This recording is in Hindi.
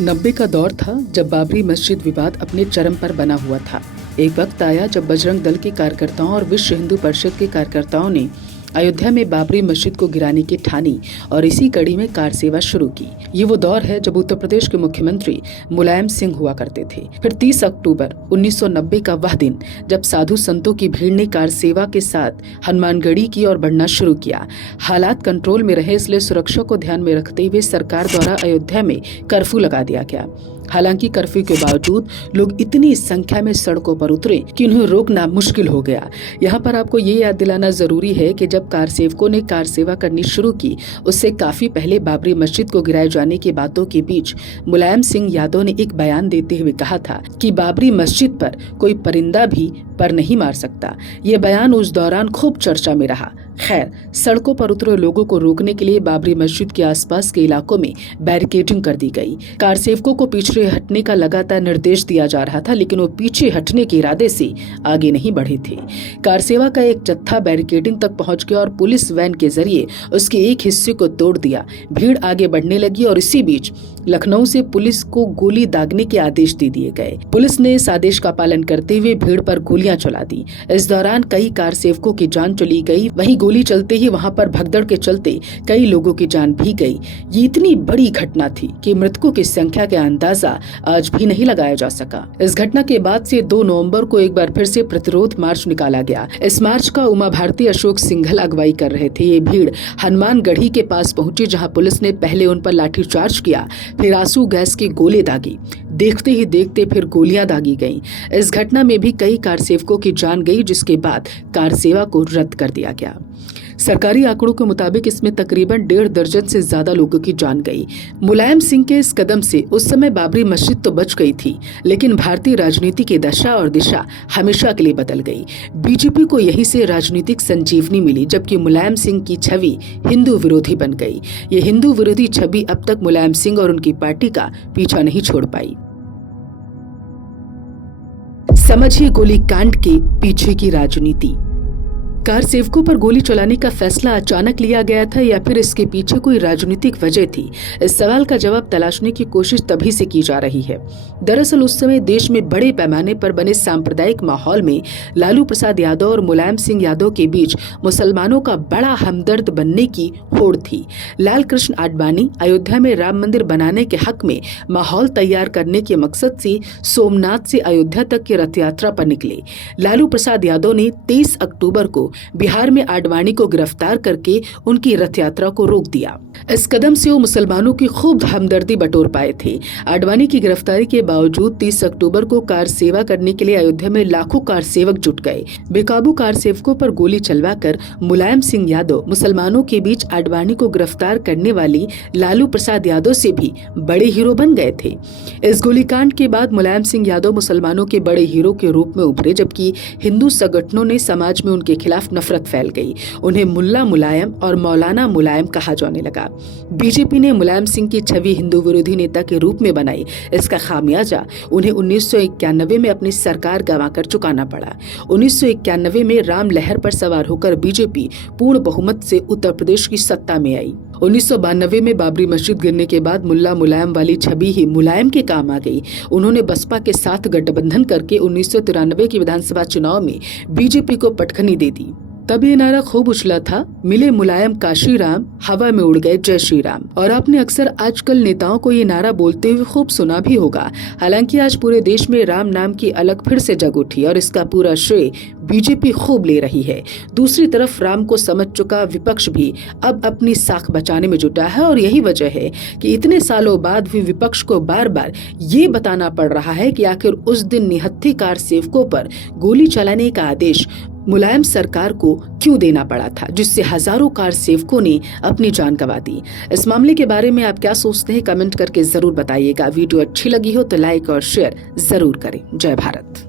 90 का दौर था जब बाबरी मस्जिद विवाद अपने चरम पर बना हुआ था। एक वक्त आया जब बजरंग दल के कार्यकर्ताओं और विश्व हिंदू परिषद के कार्यकर्ताओं ने अयोध्या में बाबरी मस्जिद को गिराने की ठानी और इसी कड़ी में कार सेवा शुरू की। ये वो दौर है जब उत्तर प्रदेश के मुख्यमंत्री मुलायम सिंह हुआ करते थे। फिर 30 अक्टूबर 1990 का वह दिन जब साधु संतों की भीड़ ने कार सेवा के साथ हनुमानगढ़ी की ओर बढ़ना शुरू किया। हालात कंट्रोल में रहे, इसलिए सुरक्षा को ध्यान में रखते हुए सरकार द्वारा अयोध्या में कर्फ्यू लगा दिया गया। हालांकि कर्फ्यू के बावजूद लोग इतनी संख्या में सड़कों पर उतरे कि उन्हें रोकना मुश्किल हो गया। यहाँ पर आपको ये याद दिलाना जरूरी है कि जब कार सेवकों ने कार सेवा करनी शुरू की, उससे काफी पहले बाबरी मस्जिद को गिराए जाने की बातों के बीच मुलायम सिंह यादव ने एक बयान देते हुए कहा था कि बाबरी मस्जिद पर कोई परिंदा भी पर नहीं मार सकता। ये बयान उस दौरान खूब चर्चा में रहा। खैर, सड़कों पर उतरे लोगों को रोकने के लिए बाबरी मस्जिद के आसपास के इलाकों में बैरिकेडिंग कर दी गई। कार सेवकों को पीछे हटने का लगातार निर्देश दिया जा रहा था, लेकिन वो पीछे हटने के इरादे से आगे नहीं बढ़े थे। कार सेवा का एक जत्था बैरिकेडिंग तक पहुंच गया और पुलिस वैन के जरिए उसके एक हिस्से को तोड़ दिया। भीड़ आगे बढ़ने लगी और इसी बीच लखनऊ से पुलिस को गोली दागने के आदेश दे दिए गए। पुलिस ने इस आदेश का पालन करते हुए भीड़ पर गोलियां चला दी। इस दौरान कई कार सेवकों की जान चली गई। वहीं गोली चलते ही वहां पर भगदड़ के चलते कई लोगों की जान भी गई। ये इतनी बड़ी घटना थी कि मृतकों की संख्या का अंदाजा आज भी नहीं लगाया जा सका। इस घटना के बाद से 2 नवंबर को एक बार फिर से प्रतिरोध मार्च निकाला गया। इस मार्च का उमा भारती अशोक सिंघल अगुवाई कर रहे थे। ये भीड़ हनुमानगढ़ी के पास पहुंची, जहां पुलिस ने पहले उन पर लाठीचार्ज किया, फिर आंसू गैस के गोले दागी। देखते ही देखते फिर गोलियां दागी गईं। इस घटना में भी कई कार सेवकों की जान गई, जिसके बाद कार सेवा को रद्द कर दिया गया। सरकारी आंकड़ों के मुताबिक इसमें तकरीबन 1.5 दर्जन से ज्यादा लोगों की जान गई। मुलायम सिंह के इस कदम से उस समय बाबरी मस्जिद तो बच गई थी, लेकिन भारतीय राजनीति की दशा और दिशा हमेशा के लिए बदल गई। बीजेपी को यहीं से राजनीतिक संजीवनी मिली, जबकि मुलायम सिंह की छवि हिंदू विरोधी बन गई। ये हिंदू विरोधी छवि अब तक मुलायम सिंह और उनकी पार्टी का पीछा नहीं छोड़ पाई। समझिए गोलीकांड के पीछे की राजनीति। कार सेवकों पर गोली चलाने का फैसला अचानक लिया गया था या फिर इसके पीछे कोई राजनीतिक वजह थी? इस सवाल का जवाब तलाशने की कोशिश तभी से की जा रही है। दरअसल उस समय देश में बड़े पैमाने पर बने सांप्रदायिक माहौल में लालू प्रसाद यादव और मुलायम सिंह यादव के बीच मुसलमानों का बड़ा हमदर्द बनने की होड़ थी। लाल कृष्ण आडवाणी अयोध्या में राम मंदिर बनाने के हक में माहौल तैयार करने के मकसद से सोमनाथ से अयोध्या तक की रथ यात्रा पर निकले। लालू प्रसाद यादव ने 23 अक्टूबर को बिहार में आडवाणी को गिरफ्तार करके उनकी रथ यात्रा को रोक दिया। इस कदम से वो मुसलमानों की खूब हमदर्दी बटोर पाए थे। आडवाणी की गिरफ्तारी के बावजूद 30 अक्टूबर को कार सेवा करने के लिए अयोध्या में लाखों कार सेवक जुट गए। बेकाबू कार सेवकों पर गोली चलवाकर मुलायम सिंह यादव मुसलमानों के बीच आडवाणी को गिरफ्तार करने वाली लालू प्रसाद यादव से भी बड़े हीरो बन गए थे। इस गोलीकांड के बाद मुलायम सिंह यादव मुसलमानों के बड़े हीरो के रूप में उभरे, जबकि हिंदू संगठनों ने समाज में उनके खिलाफ नफरत फैल गई। उन्हें मुल्ला मुलायम और मौलाना मुलायम कहा जाने लगा। बीजेपी ने मुलायम सिंह की छवि हिंदू विरोधी नेता के रूप में बनाई। इसका खामियाजा उन्हें 1991 में अपनी सरकार गंवाकर चुकाना पड़ा। 1991 में राम लहर पर सवार होकर बीजेपी पूर्ण बहुमत से उत्तर प्रदेश की सत्ता में आई। 1992 में बाबरी मस्जिद गिरने के बाद मुल्ला मुलायम वाली छवि ही मुलायम के काम आ गई। उन्होंने बसपा के साथ गठबंधन करके 1993 के विधानसभा चुनाव में बीजेपी को पटखनी दे दी। तब ये नारा खूब उछला था, मिले मुलायम काशी राम, हवा में उड़ गए जय श्री राम। और आपने अक्सर आजकल नेताओं को ये नारा बोलते हुए खूब सुना भी होगा। हालांकि आज पूरे देश में राम नाम की अलग फिर से जग उठी और इसका पूरा श्रेय बीजेपी खूब ले रही है। दूसरी तरफ राम को समझ चुका विपक्ष भी अब अपनी साख बचाने में जुटा है और यही वजह है कि इतने सालों बाद भी विपक्ष को बार बार ये बताना पड़ रहा है कि आखिर उस दिन निहत्थे कार सेवकों पर गोली चलाने का आदेश मुलायम सरकार को क्यों देना पड़ा था, जिससे हजारों कार सेवकों ने अपनी जान गंवा दी। इस मामले के बारे में आप क्या सोचते हैं, कमेंट करके जरूर बताइएगा। वीडियो अच्छी लगी हो तो लाइक और शेयर जरूर करें। जय भारत।